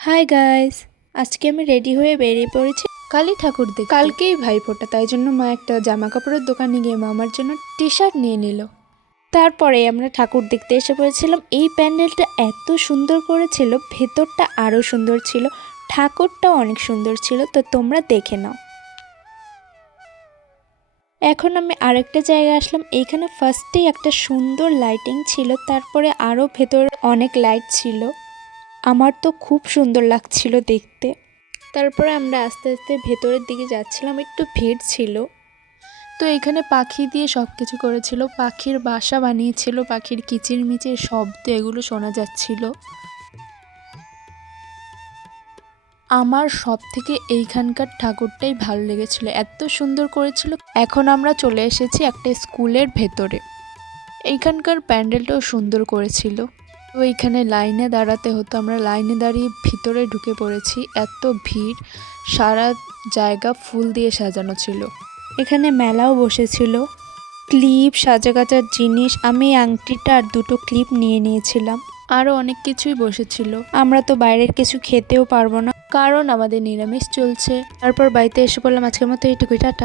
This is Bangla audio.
হাই গাইস, আজকে আমি রেডি হয়ে বেরিয়ে পড়েছি কালী ঠাকুর দেখতে। কালকেই ভাইফোঁটা, তাই জন্য মা একটা জামা কাপড়ের দোকানে গিয়ে আমার জন্য টি শার্ট নিয়ে নিল। তারপরে আমরা ঠাকুর দেখতে এসে পড়েছিলাম। এই প্যান্ডেলটা এত সুন্দর করেছিল, ভেতরটা আরও সুন্দর ছিল, ঠাকুরটাও অনেক সুন্দর ছিল, তো তোমরা দেখে নাও। এখন আমি আরেকটা জায়গায় আসলাম। এইখানে ফার্স্টেই একটা সুন্দর লাইটিং ছিল, তারপরে আরও ভেতরে অনেক লাইট ছিল। আমার তো খুব সুন্দর লাগছিল দেখতে। তারপরে আমরা আস্তে আস্তে ভেতরের দিকে যাচ্ছিলাম, একটু ভিড় ছিল। তো এখানে পাখি দিয়ে সব কিছু করেছিল, পাখির বাসা বানিয়েছিল, পাখির কিচিরমিচির শব্দ এগুলো শোনা যাচ্ছিল। আমার সব থেকে এইখানকার ঠাকুরটাই ভালো লেগেছিল, এত সুন্দর করেছিল। এখন আমরা চলে এসেছি একটা স্কুলের ভেতরে। এইখানকার প্যান্ডেলটাও সুন্দর করেছিল। তো এইখানে লাইনে দাঁড়াতে হতো, আমরা লাইনে দাঁড়িয়ে ভিতরে ঢুকে পড়েছি। এত ভিড়, সারা জায়গা ফুল দিয়ে সাজানো ছিল। এখানে মেলাও বসেছিল, ক্লিপ, সাজাগাজার জিনিস। আমি এই আংটিটা আর দুটো ক্লিপ নিয়ে নিয়েছিলাম। আরও অনেক কিছুই বসেছিল। আমরা তো বাইরের কিছু খেতেও পারবো না, কারণ আমাদের নিরামিষ চলছে। তারপর বাড়িতে এসে বললাম আজকের মতো এইটুকুই, টাটা।